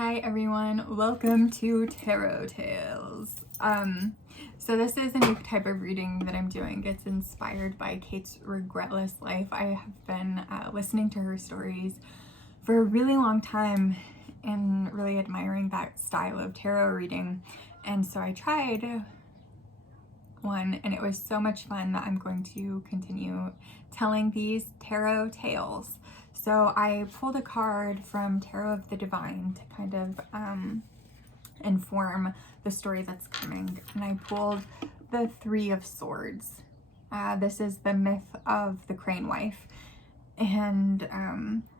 Hi everyone, welcome to Tarot Tales. So this is a new type of reading that I'm doing. It's inspired by Kate's regretless life. I have been listening to her stories for a really long time and really admiring that style of tarot reading. And so I tried one and it was so much fun that I'm going to continue telling these tarot tales. So I pulled a card from Tarot of the Divine to kind of inform the story that's coming. And I pulled the Three of Swords. This is the myth of the crane wife. And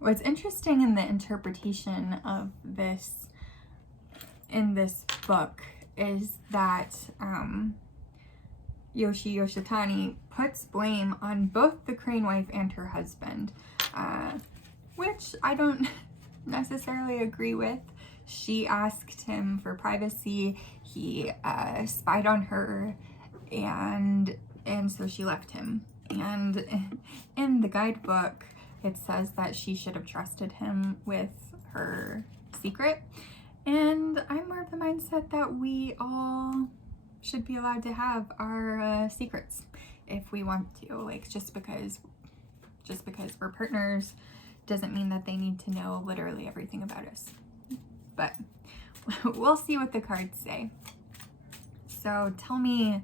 what's interesting in the interpretation of this in this book is that Yoshitani puts blame on both the crane wife and her husband, which I don't necessarily agree with. She asked him for privacy, he spied on her, and so she left him. And in the guidebook, it says that she should have trusted him with her secret. And I'm more of the mindset that we all should be allowed to have our secrets if we want to. Like, just because we're partners doesn't mean that they need to know literally everything about us. But we'll see what the cards say. So tell me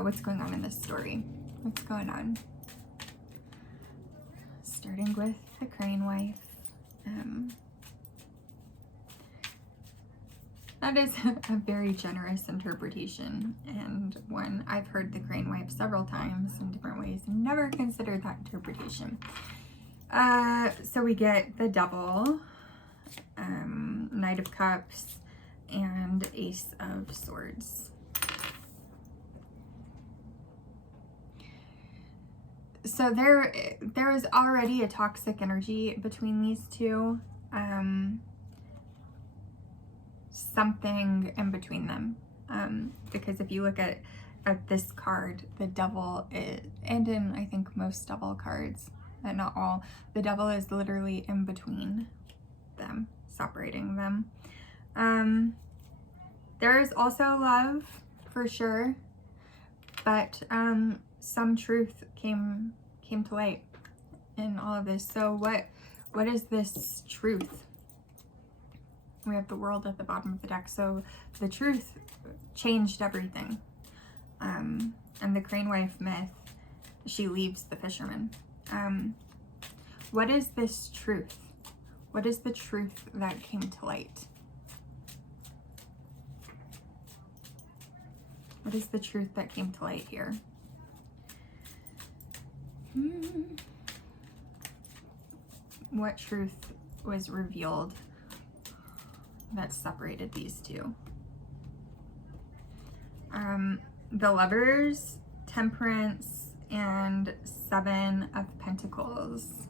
what's going on in this story. What's going on? Starting with the crane wife. That is a very generous interpretation, and one I've heard the crane wife several times in different ways and never considered that interpretation. So we get the Devil, Knight of Cups, and Ace of Swords. So there is already a toxic energy between these two. Something in between them, because if you look at this card, the Devil is, and in I think most Devil cards, not all, the Devil is literally in between them, separating them. There is also love for sure, but some truth came to light in all of this. So what is this truth? We have the World at the bottom of the deck. So the truth changed everything. And the crane wife myth, she leaves the fisherman. What is this truth? What is the truth that came to light? What is the truth that came to light here? What truth was revealed that separated these two? The Lovers, Temperance, and Seven of Pentacles.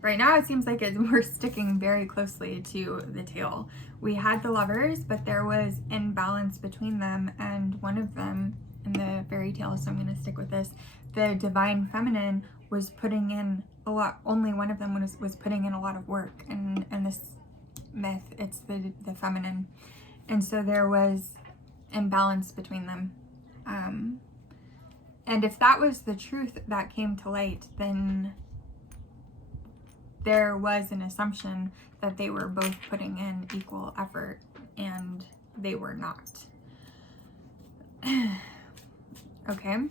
Right now it seems like we're sticking very closely to the tale. We had the Lovers, but there was imbalance between them, and one of them in the fairy tale, so I'm going to stick with this, the Divine Feminine was putting in a lot, only one of them was putting in a lot of work, and this myth, it's the feminine, and so there was imbalance between them. And if that was the truth that came to light, then there was an assumption that they were both putting in equal effort, and they were not. Okay.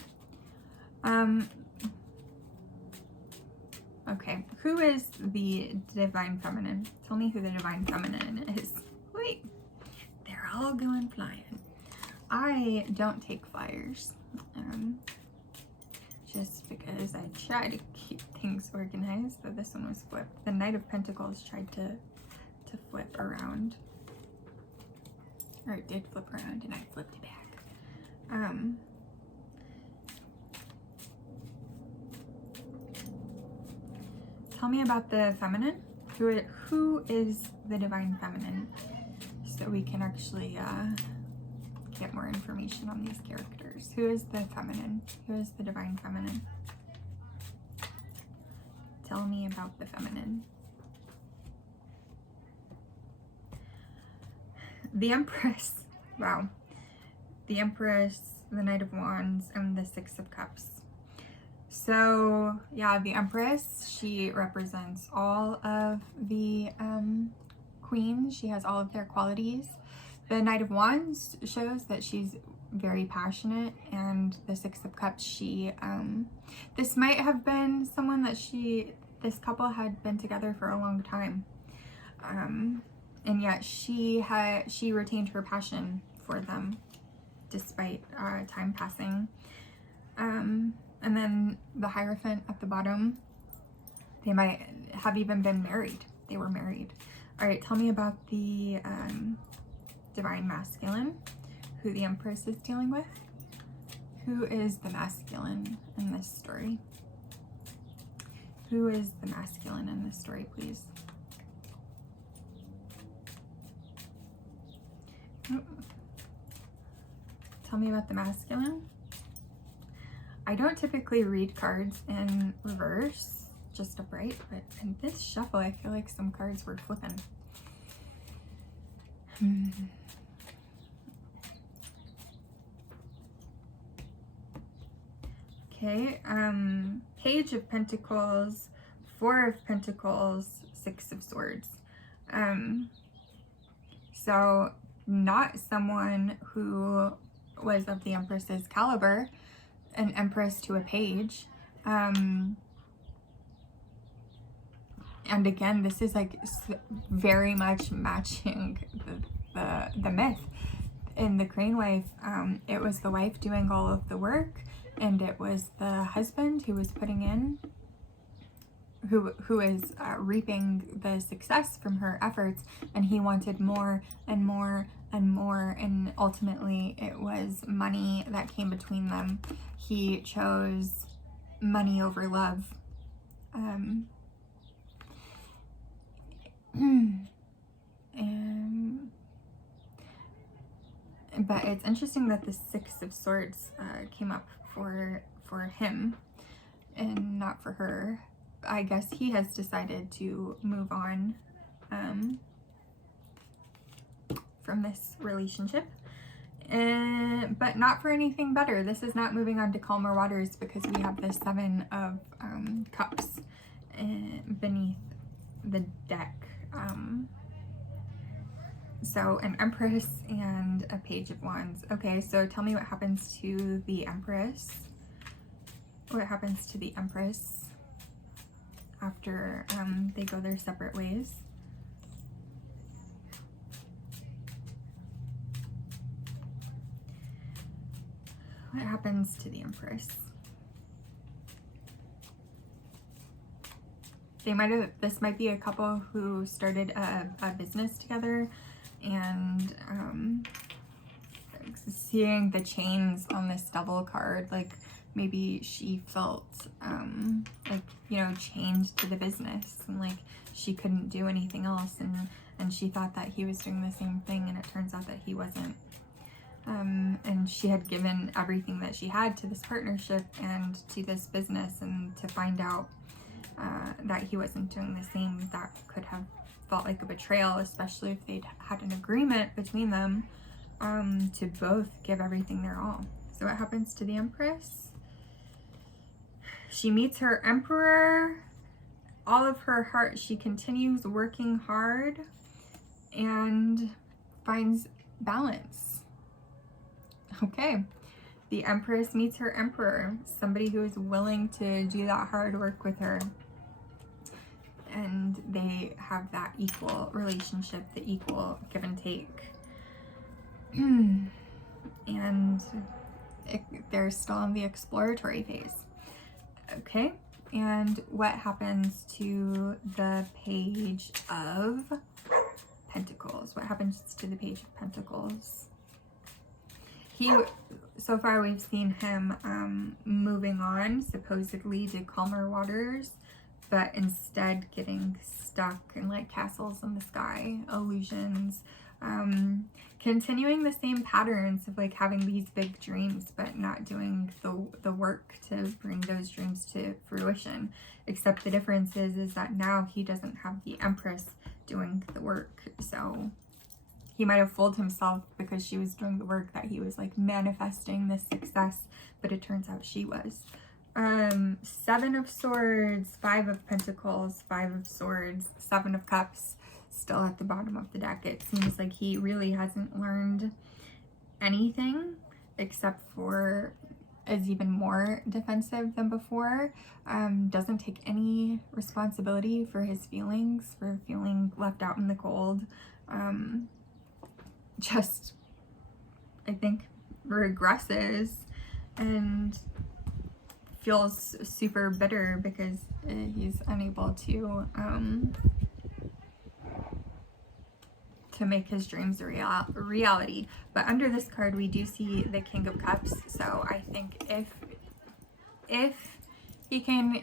Okay, who is the Divine Feminine? Tell me who the Divine Feminine is. Wait, they're all going flying. I don't take flyers, just because I try to keep things organized, but this one was flipped. The Knight of Pentacles tried to flip around, or it did flip around and I flipped it back. Tell me about the feminine. Who is the Divine Feminine, so we can actually get more information on these characters. Who is the feminine? Who is the Divine Feminine? Tell me about the feminine. The Empress. Wow. The Empress, the Knight of Wands, and the Six of Cups. So yeah, the Empress, she represents all of the queens. She has all of their qualities. The Knight of Wands shows that she's very passionate, and the Six of Cups, she this might have been someone that this couple had been together for a long time, and yet she retained her passion for them despite time passing. And then the Hierophant at the bottom, they might have even been married. They were married. All right, tell me about the Divine Masculine, who the Empress is dealing with. Who is the masculine in this story? Who is the masculine in this story, please? Oh. Tell me about the masculine. I don't typically read cards in reverse, just upright, but in this shuffle, I feel like some cards were flipping. Okay, Page of Pentacles, Four of Pentacles, Six of Swords. So not someone who was of the Empress's caliber, an Empress to a Page. And again, this is like very much matching the myth. In the Crane Wife, it was the wife doing all of the work, and it was the husband who was putting in, who is reaping the success from her efforts, and he wanted more and more and more, and ultimately it was money that came between them. He chose money over love. But it's interesting that the Six of Swords came up for him and not for her. I guess he has decided to move on from this relationship, but not for anything better. This is not moving on to calmer waters, because we have the Seven of Cups beneath the deck. So an Empress and a Page of Wands. Okay, so tell me what happens to the Empress. What happens to the Empress after they go their separate ways? What happens to the Empress? This might be a couple who started a business together, and seeing the chains on this double card, like maybe she felt like, you know, chained to the business, and like she couldn't do anything else, and she thought that he was doing the same thing, and it turns out that he wasn't. And she had given everything that she had to this partnership and to this business, and to find out that he wasn't doing the same, that could have felt like a betrayal, especially if they'd had an agreement between them to both give everything their all. So what happens to the Empress? She meets her Emperor. All of her heart, she continues working hard and finds balance. Okay, the Empress meets her Emperor, somebody who is willing to do that hard work with her. And they have that equal relationship, the equal give and take. And they're still in the exploratory phase. Okay, and what happens to the Page of Pentacles? What happens to the Page of Pentacles? So far we've seen him moving on, supposedly to calmer waters, but instead getting stuck in like castles in the sky, illusions, Continuing the same patterns of like having these big dreams but not doing the work to bring those dreams to fruition. Except the difference is that now he doesn't have the Empress doing the work. So he might have fooled himself because she was doing the work, that he was like manifesting this success, but it turns out she was. 7 of Swords, 5 of Pentacles, 5 of Swords, 7 of Cups, still at the bottom of the deck. It seems like he really hasn't learned anything, except for is even more defensive than before. Doesn't take any responsibility for his feelings, for feeling left out in the cold. Just, I think, regresses and feels super bitter because he's unable to make his dreams a reality. But under this card, we do see the King of Cups. So I think if he can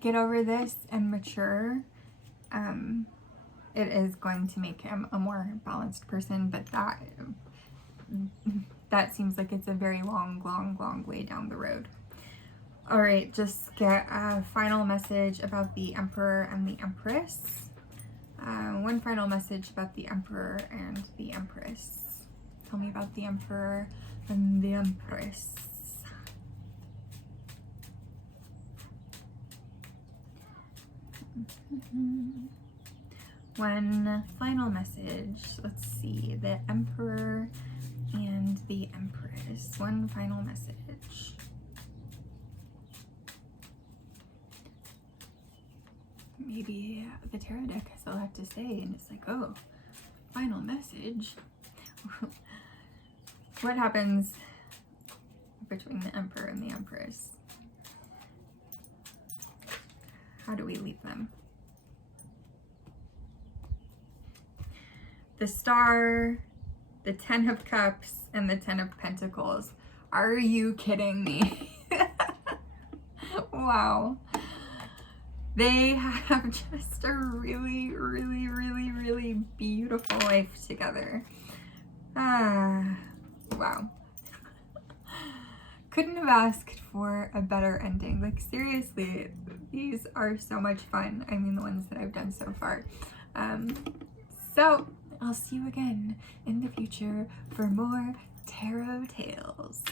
get over this and mature, it is going to make him a more balanced person. But that seems like it's a very long way down the road. All right, just get a final message about the Emperor and the Empress. One final message about the Emperor and the Empress. Tell me about the Emperor and the Empress. One final message. Let's see. The Emperor and the Empress. One final message. Maybe the tarot deck has a lot to say, and it's like, oh, final message. What happens between the Emperor and the Empress? How do we leave them? The Star, the 10 of Cups, and the 10 of Pentacles. Are you kidding me? Wow. They have just a really beautiful life together. Wow. Couldn't have asked for a better ending. Like, seriously, these are so much fun. I mean, the ones that I've done so far. So I'll see you again in the future for more tarot tales.